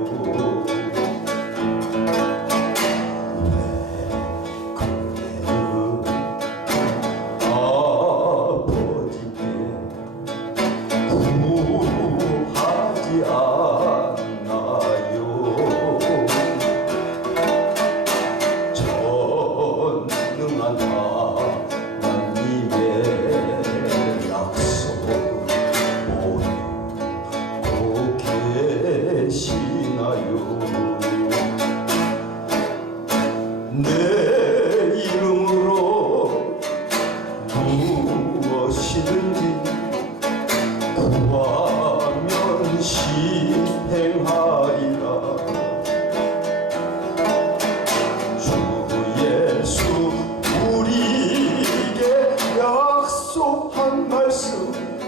아 약속한 말씀